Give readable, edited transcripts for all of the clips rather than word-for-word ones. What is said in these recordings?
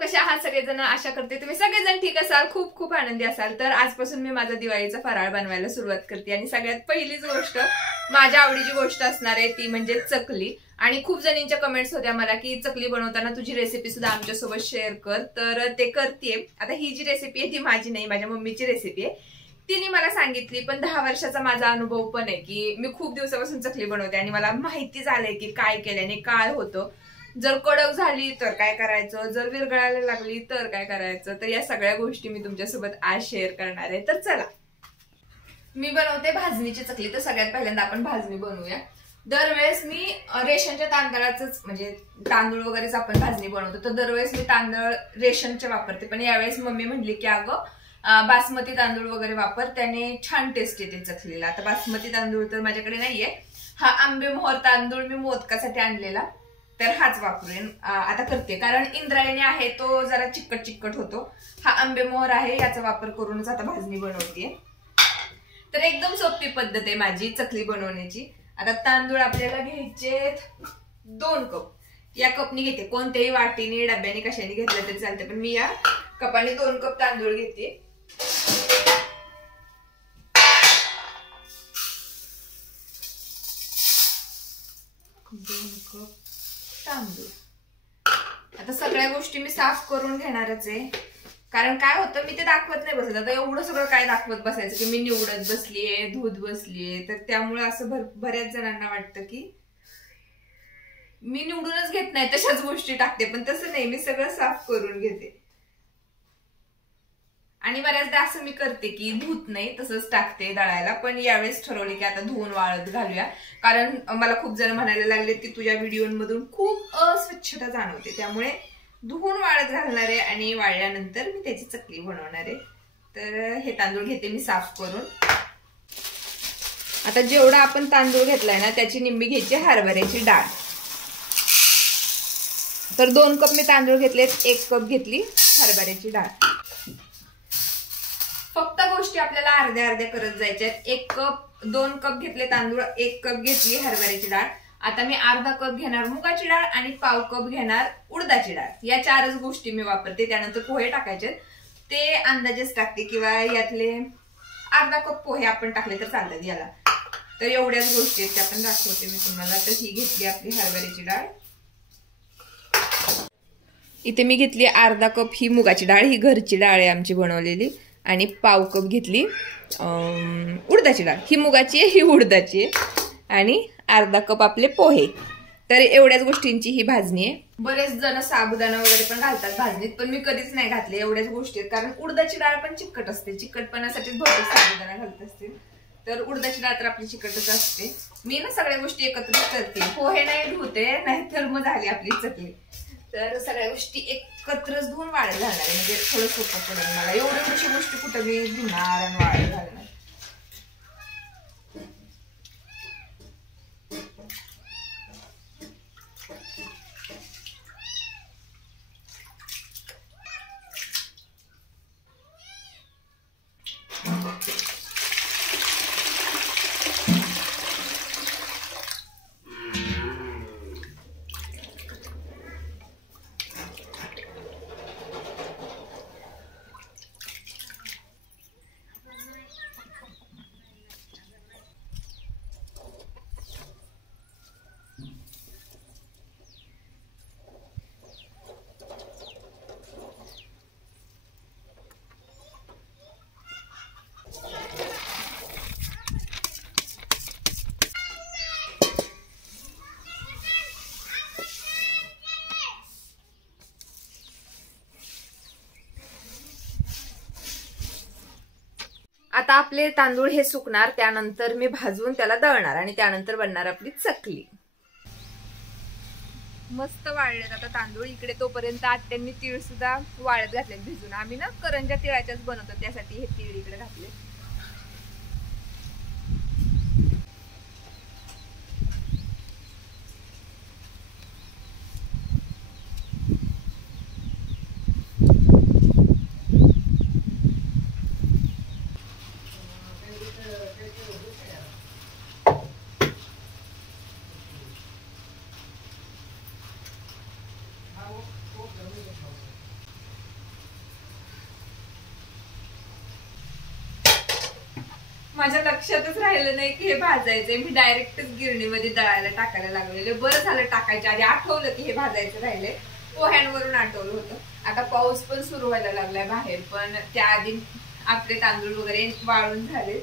कशा आहात सगळेजण? आशा करते तुम्ही सगळेजण ठीक असाल, खूप खूप आनंदी असाल. तर आजपासून मी माझा दिवाळीचा फराळ बनवायला सुरुवात करते आणि सगळ्यात पहिलीच गोष्ट माझ्या आवडीची गोष्ट असणार आहे ती म्हणजे चकली. आणि खूप जणींच्या कमेंट्स होत्या मला की चकली बनवताना तुझी रेसिपी सुद्धा आमच्यासोबत शेअर कर, तर ते करते. आता ही जी रेसिपी आहे ती माझी नाही, माझ्या मम्मीची रेसिपी आहे. तिने मला सांगितली, पण 10 वर्षाचा माझा अनुभव पण आहे की मी खूप दिवसापासून चकली बनवते आणि मला माहिती झालंय की काय केल्याने काय होतं. जर कडक झाली तर काय करायचं, जर विरघळायला लागली तर काय करायचं. तर या सगळ्या गोष्टी मी तुमच्यासोबत आज शेअर करणार आहे. तर चला, मी बनवते भाजणीची चकली. तर सगळ्यात पहिल्यांदा आपण भाजणी बनवूया. दरवेळेस मी रेशनच्या तांदळाचंच म्हणजे तांदूळ वगैरेच आपण भाजणी बनवतो, तर दरवेळेस मी तांदूळ रेशनचे वापरते. पण यावेळेस मम्मी म्हणली की अगं बासमती तांदूळ वगैरे वापर, त्याने छान टेस्ट येते चकलीला. आता बासमती तांदूळ तर माझ्याकडे नाहीये. हा आंबेमोहर तांदूळ मी मोदकासाठी आणलेला, तर हाच वापरेन. आता करते, कारण इंद्रायणी आहे तो जरा चिकट चिकट होतो. हा आंबेमोहर आहे, याचा वापर करूनच आता भाजणी बनवते. तर एकदम सोपी पद्धत आहे माझी चकली बनवण्याची. आता तांदूळ आपल्याला घ्यायचे 2 कप. या कपनी घेते, कोणत्याही वाटीने डब्याने कशाने घेतलं तरी चालते, पण मी या कपाने 2 कप तांदूळ घेते. तांदूळ आता सगळ्या गोष्टी मी साफ करून घेणारच आहे, कारण काय होतं मी ते दाखवत नाही बसत. आता एवढं सगळं काय दाखवत बसायचं की मी निवडत बसलीये, धुत बसलीये, तर त्यामुळे असं बऱ्याच जणांना वाटतं की मी निवडूनच घेत नाही, तशाच गोष्टी टाकते. पण तसं नाही, मी सगळं साफ करून घेते. आणि बऱ्याचदा असं मी करते की धुत नाही, तसंच टाकते दळायला. पण यावेळेस ठरवले की आता धुवून वाळत घालूया, कारण मला खूप जण म्हणायला लागले की तुझ्या व्हिडिओमधून खूप अस्वच्छता जाणवते, त्यामुळे धुवून वाळत घालणार आहे आणि वाळल्यानंतर मी त्याची चकली बनवणार आहे. तर हे तांदूळ घेते मी साफ करून. आता जेवढा आपण तांदूळ घेतलाय ना त्याची निम्मी घ्यायची हरभऱ्याची डाळ. तर 2 कप मी तांदूळ घेतलेत, 1 कप घेतली हरभऱ्याची डाळ. फक्त गोष्टी आपल्याला अर्ध्या अर्ध्या करत जायच्या. 1 कप 2 कप घेतले तांदूळ, 1 कप घेतली हरभऱ्याची डाळ. आता मी अर्धा कप घेणार मुगाची डाळ आणि पाव कप घेणार उडदाची डाळ. या 4च गोष्टी मी वापरते. त्यानंतर पोहे टाकायचे, ते अंदाजेच टाकते, किंवा यातले अर्धा कप पोहे आपण टाकले तर चालतात याला. तर एवढ्याच गोष्टी आहेत त्या पण दाखवते मी तुम्हाला. तर ही घेतली आपली हरभऱ्याची डाळ. इथे मी घेतली अर्धा कप ही मुगाची डाळ, ही घरची डाळ आहे आमची बनवलेली. आणि पाव कप घेतली उडदाची डाळ, ही मुगाची आहे ही उडदाची आहे. आणि अर्धा कप आपले पोहे. तर एवढ्याच गोष्टींची ही भाजणी आहे. बरेच जण साबुदाणा वगैरे पण घालतात भाजणीत, पण मी कधीच नाही घातले. एवढ्याच गोष्टी आहेत, कारण उडदाची डाळ पण चिकट असते, चिकटपणासाठीच बहुतेक साबुदाणा घालत असतील. तर उडदाची डाळ तर आपली चिकटच असते. मी ना सगळ्या गोष्टी एकत्रित करते, पोहे नाही धुते, नाहीतर मग झाली आपली चकली. तर सगळ्या गोष्टी एकत्रच धुवून वाळत घालणार आहे, म्हणजे थोडं सोपं पडेल मला. एवढी गोष्टी कुठं मी धुणार आणि वाळत घालणार. आता आपले तांदूळ हे सुकणार, त्यानंतर मी भाजून त्याला दळणार आणि त्यानंतर बनणार आपली चकली. मस्त वाळलेत आता तांदूळ. इकडे तोपर्यंत आत्यांनी तीळ सुद्धा वाळत घातले भिजून. आम्ही ना करंजा तिळाच्याच बनवतो, त्यासाठी हे तीळ इकडे घातले. माझ्या लक्षातच राहिलं नाही की हे भाजायचंय. मी डायरेक्टच गिरणीमध्ये दळायला टाकायला लागलेले. बरं झालं टाकायच्या आधी आठवलं की हे भाजायचं राहिले. पोह्यांवरून आठवलं होतं. आता पाऊस पण सुरू व्हायला लागलाय बाहेर, पण त्याआधी आपले तांदूळ वगैरे वाळून झाले.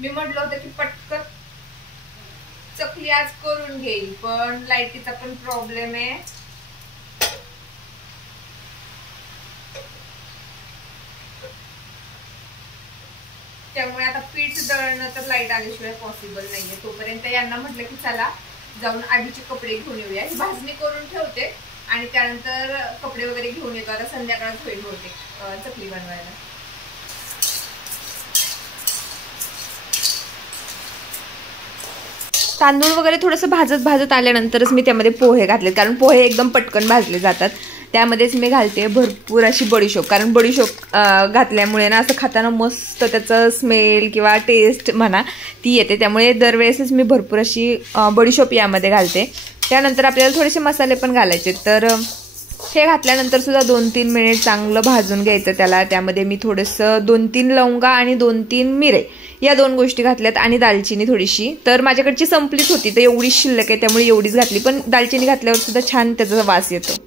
मी म्हटलं होतं की पटकन चकली आज करून घेईल, पण लाईटीचा पण प्रॉब्लेम आहे. त्यामुळे आता पीठ दळणं तर लाईट आल्याशिवाय पॉसिबल नाहीये. तोपर्यंत यांना म्हटलं की चला जाऊन आधीचे कपडे घेऊन येऊया. ही भाजणी करून ठेवते आणि त्यानंतर कपडे वगैरे घेऊन येतो. आता संध्याकाळच होईल होते चकली बनवायला. तांदूळ वगैरे थोडंसं भाजत आल्यानंतरच मी त्यामध्ये पोहे घातले, कारण पोहे एकदम पटकन भाजले जातात. त्यामध्येच मी घालते भरपूर अशी बडीशोप, कारण बडीशोप घातल्यामुळे ना असं खाताना मस्त त्याचं स्मेल किंवा टेस्ट म्हणा ती येते. त्यामुळे दरवेळेसच मी भरपूर अशी बडीशोप यामध्ये घालते. त्यानंतर आपल्याला थोडेसे मसाले पण घालायचे. तर हे घातल्यानंतर सुद्धा 2-3 मिनिट चांगलं भाजून घ्यायचं त्याला. त्यामध्ये मी थोडंसं 2-3 लवंगा आणि 2-3 मिरे या 2 गोष्टी घातल्यात आणि दालचिनी थोडीशी. तर माझ्याकडची संपलीच होती तर एवढीच शिल्लक आहे, त्यामुळे एवढीच घातली. पण दालचिनी घातल्यावर सुद्धा छान त्याचा वास येतो.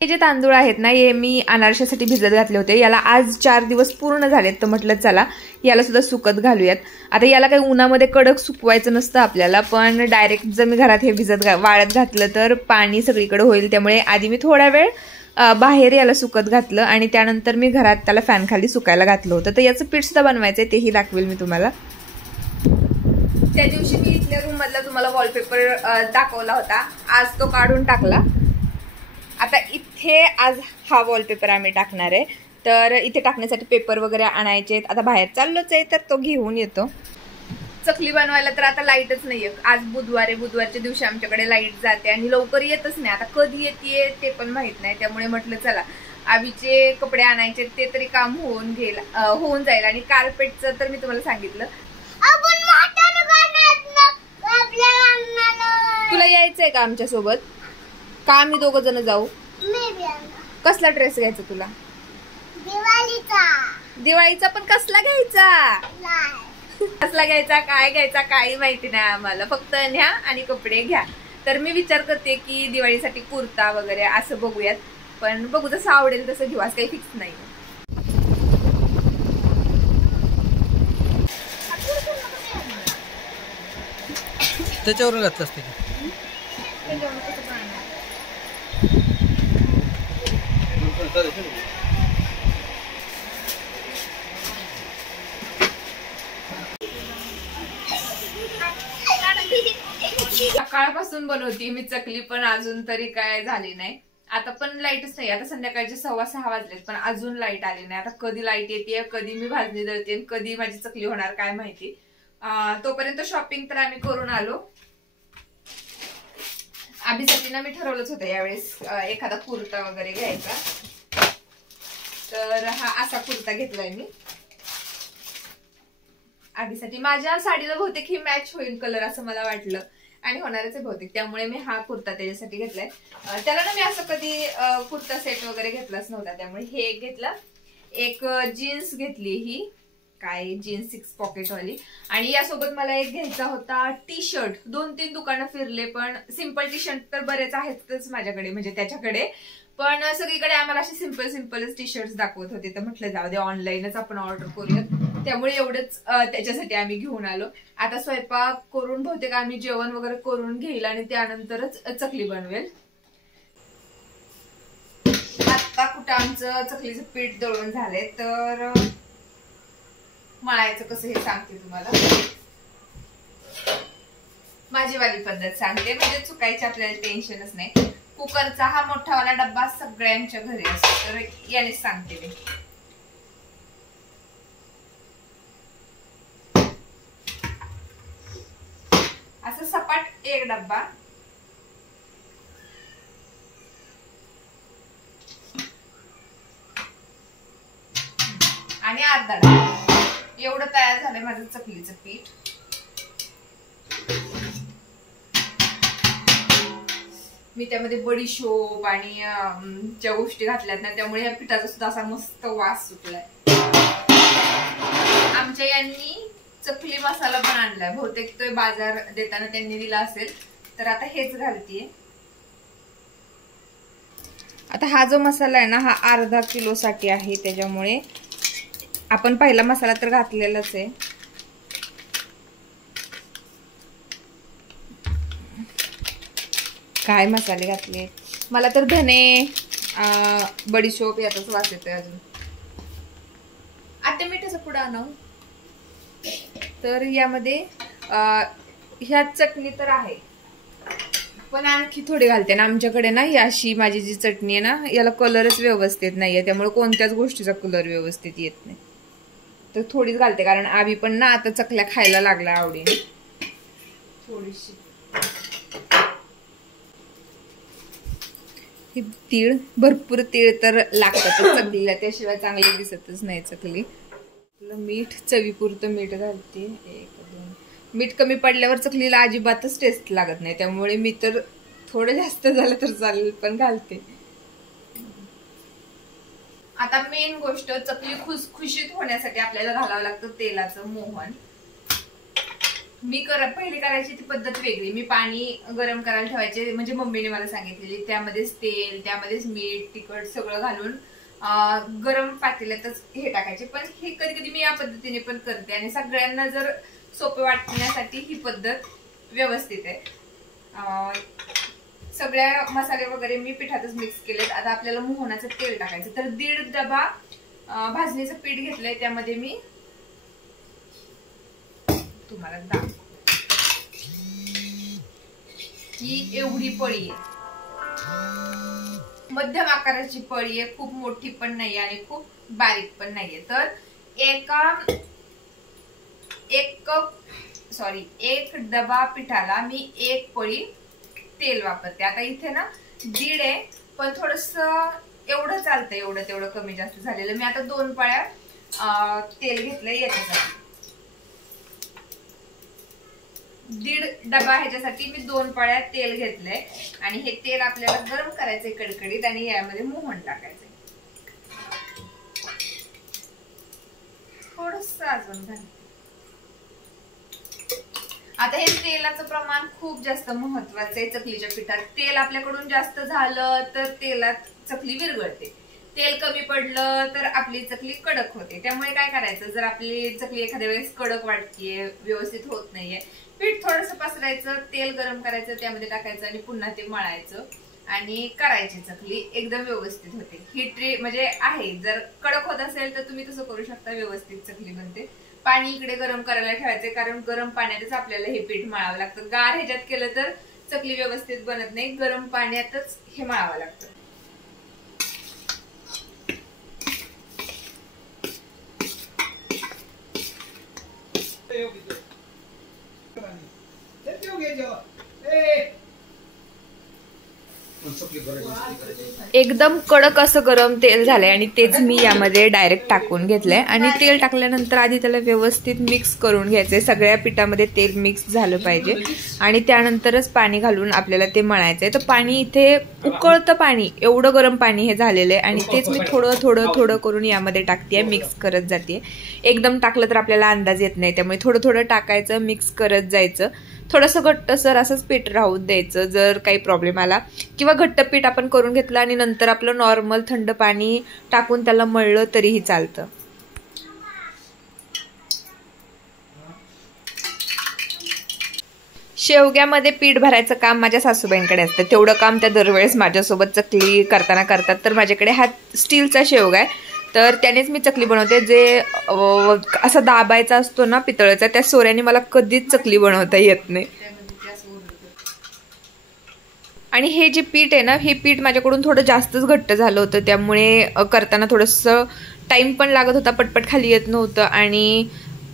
हे जे तांदूळ आहेत ना, हे मी अनारशासाठी भिजत घातले होते. याला आज 4 दिवस पूर्ण झालेत, तर म्हटलं चला याला सुद्धा सुकत घालूयात. आता याला काही उन्हामध्ये कडक सुकवायचं नसतं आपल्याला, पण डायरेक्ट जर मी घरात हे वाळत घातलं तर पाणी सगळीकडे होईल. त्यामुळे आधी मी थोडा वेळ बाहेर याला सुकत घातलं आणि त्यानंतर मी घरात त्याला फॅन खाली सुकायला घातलं होतं. तर याचं पीठ सुद्धा बनवायचंय, तेही दाखवेल मी तुम्हाला. त्या दिवशी मी इथल्या रूम मधला तुम्हाला वॉलपेपर दाखवला होता, आज तो काढून टाकला. आता इथे आज हा वॉलपेपर आम्ही टाकणार आहे. तर इथे टाकण्यासाठी पेपर वगैरे आणायचे. आता बाहेर चाललोच आहे, तर तो घेऊन येतो. चकली बनवायला तर आता लाईटच नाहीये. आज बुधवार आहे, बुधवारच्या दिवशी आमच्याकडे लाईट जाते आणि लवकर येतच नाही. आता कधी येते ते पण माहित नाही. त्यामुळे म्हटलं चला आवीचे कपडे आणायचे ते तरी काम होऊन जाईल. आणि कार्पेटचं तर मी तुम्हाला सांगितलं. तुला यायचंय का आमच्या सोबत? का आम्ही 2 जण जाऊ? कसला ड्रेस घ्यायचा तुला? दिवाळीचा पण कसला घ्यायचा? कसला घ्यायचा, काय घ्यायचा काही माहिती नाही आम्हाला. फक्त न्या आणि कपडे घ्या. तर मी विचार करते की दिवाळीसाठी कुर्ता वगैरे असं बघूयात. पण बघू जसं आवडेल तसं घेऊ, असं काही फिक्स नाही. त्याच्यावरून घातलं असते सकाळपासून बनवती मी चकली, पण अजून तरी काय झाली नाही. आता पण लाईटच नाही. आता संध्याकाळचे 6:15 वाजलेत, पण अजून लाईट आली नाही. आता कधी लाईट येते, कधी मी भाजणी दळते, कधी माझी चकली होणार काय माहिती. तोपर्यंत शॉपिंग तर आम्ही करून आलो. आभीसाठी ना मी ठरवलंच होतं यावेळेस एखादा कुर्ता वगैरे घ्यायचा. तर हा असा कुर्ता घेतलाय मी आभीसाठी. माझ्या साडीला बहुतेक ही मॅच होईल कलर असं मला वाटलं आणि होणारच आहे बहुतेक. त्यामुळे मी हा कुर्ता त्याच्यासाठी घेतलाय. त्याला ना मी असं कधी कुर्ता सेट वगैरे घेतलाच नव्हता, त्यामुळे हे एक घेतलं. एक जीन्स घेतली, ही काय जीन्स 6 पॉकेट वाली. आणि यासोबत मला एक घ्यायचा होता टी शर्ट. 2-3 दुकानं फिरले, पण सिंपल टी शर्ट तर बरेच आहेतच माझ्याकडे, म्हणजे त्याच्याकडे. पण सगळीकडे आम्हाला असे सिंपलच टी शर्ट दाखवत होते. तर म्हटलं जाऊ दे ऑनलाईनच आपण ऑर्डर करूयात. त्यामुळे एवढंच त्याच्यासाठी आम्ही घेऊन आलो. आता स्वयंपाक करून बहुतेक आम्ही जेवण वगैरे करून घेईल आणि त्यानंतरच चकली बनवेल. आता कुठं आमचं चकलीचं पीठ दळून झालंय, तर मळायचं कसं हे सांगते तुम्हाला. माझी वाली पद्धत सांगते, म्हणजे चुकायची आपल्याला टेन्शनच नाही. कुकरचा हा मोठावाला डब्बा सगळ्यांच्या घरी असतो, तर यानेच सांगते मी. असं सपाट एक डब्बा, आणि अर्धा डब्बा, एवढं तयार झालंय माझं चकलीचं पीठ. मी त्यामध्ये बडीशोप आणि ज्या गोष्टी घातल्यात ना त्यामुळे या पिठाचा सुद्धा असा मस्त वास सुटलाय. आमच्या यांनी चकली मसाला पण आणलाय, बहुतेक तो बाजार देताना त्यांनी दिला असेल. तर आता हेच घालतीये. आता हा जो मसाला आहे ना हा अर्धा किलो साठी आहे, त्याच्यामुळे आपण पहिला मसाला तर घातलेलाच आहे. काय मसाले घातले मला तर धने बडीशोप याचाच वास येतोय अजून. आता मिठाचा पुडा आणू. तर यामध्ये ह्या चटणी तर आहे, पण आणखी थोडी घालते ना. आमच्याकडे ना ही अशी माझी जी चटणी आहे ना याला कलरच व्यवस्थित नाहीये, त्यामुळे कोणत्याच गोष्टीचा कलर व्यवस्थित येत नाही. तर थोडीच घालते, कारण आम्ही पण ना आता चकल्या खायला लागला आवडीने. थोडीशी ही तीळ, भरपूर तीळ तर लागतात चकलीला, त्याशिवाय चांगली दिसतच नाही चकली. मीठ चवीपुरतं मीठ घालते. 1 2 मीठ कमी पडल्यावर चकलीला अजिबातच टेस्ट लागत नाही, त्यामुळे मी तर थोडं जास्त झालं तर चालेल पण घालते. आता मेन गोष्ट, चकली खुसखुशीत होण्यासाठी आपल्याला घालावं लागतं तेलाचं मोहन. मी पहिली करायची ती पद्धत वेगळी. मी पाणी गरम करायला ठेवायचे, म्हणजे मम्मीने मला सांगितलेली. त्यामध्येच तेल, त्यामध्येच मीठ, तिखट सगळं घालून गरम पातेल्यातच हे टाकायचे. पण हे कधी कधी मी या पद्धतीने पण करते, आणि सगळ्यांना जर सोपे वाटण्यासाठी ही पद्धत व्यवस्थित आहे. सगळ्या मसाले वगैरे मी पिठातच मिक्स केलेत. आता आपल्याला मोहनाचं तेल टाकायचं. तर 1.5 डबा भाजणीचं पीठ घेतलंय, त्यामध्ये मी तुम्हाला ही एवढी पळी आहे, मध्यम आकाराची पळी आहे, खूप मोठी पण नाहीये आणि खूप बारीक पण नाहीये. तर एक डबा पिठाला मी 1 पळी तेल वापरते. आता इथे ना 1.5 आहे, पण थोडस एवढं चालतंय, एवढं तेवढं कमी जास्त झालेलं. मी आता 2 पळ्या तेल घेतलंय याच्यासाठी. 1.5 डबा ह्याच्यासाठी मी 2 पळ्या तेल घेतलंय, आणि हे तेल आपल्याला गरम करायचंय कडकडीत, आणि यामध्ये मोहन टाकायचंय. थोडस अजून घालते. आता हे तेलाचं प्रमाण खूप जास्त महत्वाचं आहे चकलीच्या पिठात. तेल आपल्याकडून जास्त झालं तर तेलात चकली विरघळते, तेल कमी पडलं तर आपली चकली कडक होते. त्यामुळे काय करायचं, जर आपली चकली एखाद्या वेळेस कडक वाटतेय, व्यवस्थित होत नाहीये, पीठ थोडंसं पसरायचं, तेल गरम करायचं, त्यामध्ये टाकायचं आणि पुन्हा ते मळायचं आणि करायची चकली, एकदम व्यवस्थित होते. ही ट्रिक म्हणजे आहे, जर कडक होत असेल तर तुम्ही तसं करू शकता, व्यवस्थित चकली बनते. पाणी इकडे गरम करायला ठेवायचे, कारण गरम पाण्यातच आपल्याला हे पीठ मळावं लागतं. गार ह्याच्यात केलं तर चकली व्यवस्थित बनत नाही, गरम पाण्यातच हे मळावं लागतं. एकदम कडक असं गरम तेल झालंय, आणि तेच मी यामध्ये डायरेक्ट टाकून घेतलंय. आणि तेल टाकल्यानंतर आधी त्याला व्यवस्थित मिक्स करून घ्यायचंय. सगळ्या पिठामध्ये तेल मिक्स झालं पाहिजे, आणि त्यानंतरच पाणी घालून आपल्याला ते मळायचंय. तर पाणी इथे उकळतं पाणी, एवढं गरम पाणी हे झालेलं आहे, आणि तेच मी थोडं थोडं थोडं करून यामध्ये टाकतेय, मिक्स करत जाते. एकदम टाकलं तर आपल्याला अंदाज येत नाही, त्यामुळे थोडं थोडं टाकायचं, मिक्स करत जायचं. थोडंसं घट्टसर असंच पीठ राहू द्यायचं. जर काही प्रॉब्लेम आला किंवा घट्ट पीठ आपण करून घेतलं आणि नंतर आपलं नॉर्मल थंड पाणी टाकून त्याला मळलं तरीही चालतं. शेवग्यामध्ये पीठ भरायचं काम माझ्या सासूबाईंकडे असतं. तेवढं काम त्या दरवेळेस माझ्यासोबत चकली करताना करतात. तर माझ्याकडे हा स्टीलचा शेवगा आहे, तर त्यानेच मी चकली बनवते. जे असा दाबायचा असतो ना पितळाचा, त्या सोऱ्याने मला कधीच चकली बनवता येत नाही. आणि हे जे पीठ आहे ना, हे पीठ माझ्याकडून थोडं जास्तच घट्ट झालं होतं, त्यामुळे करताना थोडंसं टाइम पण लागत होता, पटपट खाली येत नव्हतं. आणि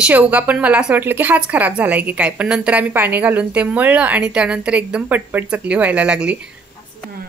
शेवगा पण मला असं वाटलं की हाच खराब झालाय की काय, पण नंतर आम्ही पाणी घालून ते मळलं आणि त्यानंतर एकदम पटपट चकली व्हायला लागली.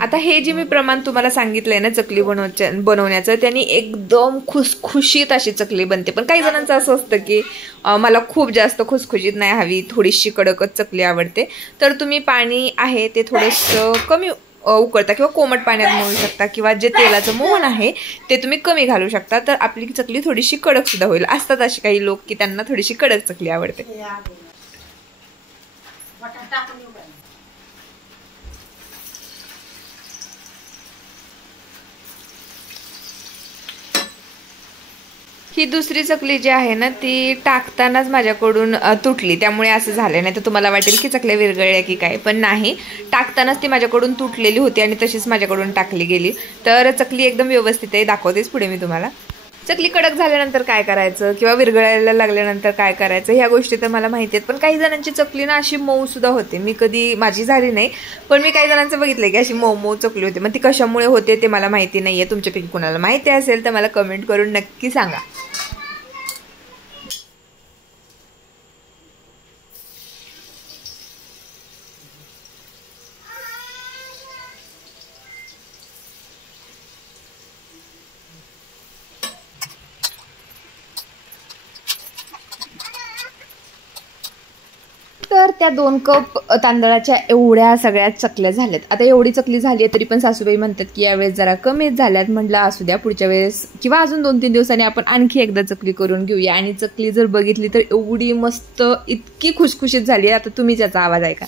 आता हे जे मी प्रमाण तुम्हाला सांगितलंय ना चकली बनवण्याचं, त्यांनी एकदम खुसखुशीत अशी चकली बनते. पण काही जणांचं असं असतं की मला खूप जास्त खुसखुशीत नाही हवी, थोडीशी कडकच चकली आवडते. तर तुम्ही पाणी आहे ते थोडंसं कमी उकळता किंवा कोमट पाण्यात मळू शकता किंवा जे तेलाचं मोहन आहे ते तुम्ही कमी घालू शकता, तर आपली चकली थोडीशी कडक सुद्धा होईल. असतात अशी काही लोक की त्यांना थोडीशी कडक चकली आवडते. ही दुसरी चकली जी आहे ना ती टाकतानाच माझ्याकडून तुटली, त्यामुळे असं झालं. नाही तर तुम्हाला वाटेल की चकल्या विरघळल्या की काय, पण नाही, टाकतानाच ती माझ्याकडून तुटलेली होती आणि तशीच माझ्याकडून टाकली गेली. तर चकली एकदम व्यवस्थित आहे, दाखवतेच पुढे मी तुम्हाला. चकली कडक झाल्यानंतर काय करायचं किंवा विरघळायला लागल्यानंतर काय करायचं ह्या गोष्टी तर मला माहिती आहेत, पण काही जणांची चकली ना अशी मऊ सुद्धा होते. मी कधी माझी झाली नाही, पण मी काही जणांचं बघितलंय की अशी मऊ मऊ चकली होते. मग ती कशामुळे होते ते मला माहिती नाहीये. तुमच्यापैकी कोणाला माहिती असेल तर मला कमेंट करून नक्की सांगा. तर त्या 2 कप तांदळाच्या एवढ्या सगळ्या चकल्या झाल्यात. आता एवढी चकली झाली आहे तरी पण सासूबाई म्हणतात की यावेळेस जरा कमीच झाल्यात. म्हटलं असू द्या, पुढच्या वेळेस किंवा अजून 2-3 दिवसांनी आपण आणखी एकदा चकली करून घेऊया. आणि चकली जर बघितली तर एवढी मस्त, इतकी खुशखुशीत झाली आहे. आता तुम्हीच याचा आवाज ऐका.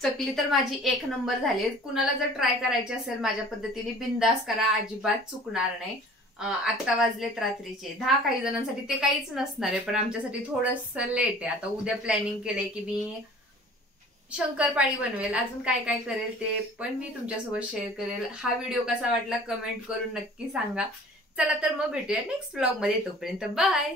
चकली तर माझी 1 नंबर झाली. कुणाला जर ट्राय करायची असेल माझ्या पद्धतीने बिंदास करा, अजिबात चुकणार नाही. आता वाजलेत रात्रीचे 10. काही जणांसाठी ते काहीच नसणार आहे, पण आमच्यासाठी थोडंसं लेट आहे. आता उद्या प्लॅनिंग केलंय की मी शंकरपाळी बनवेल, अजून काय काय करेल ते पण मी तुमच्यासोबत शेअर करेल. हा व्हिडिओ कसा वाटला कमेंट करून नक्की सांगा. चला तर मग भेटूया नेक्स्ट व्लॉग मध्ये, तोपर्यंत बाय.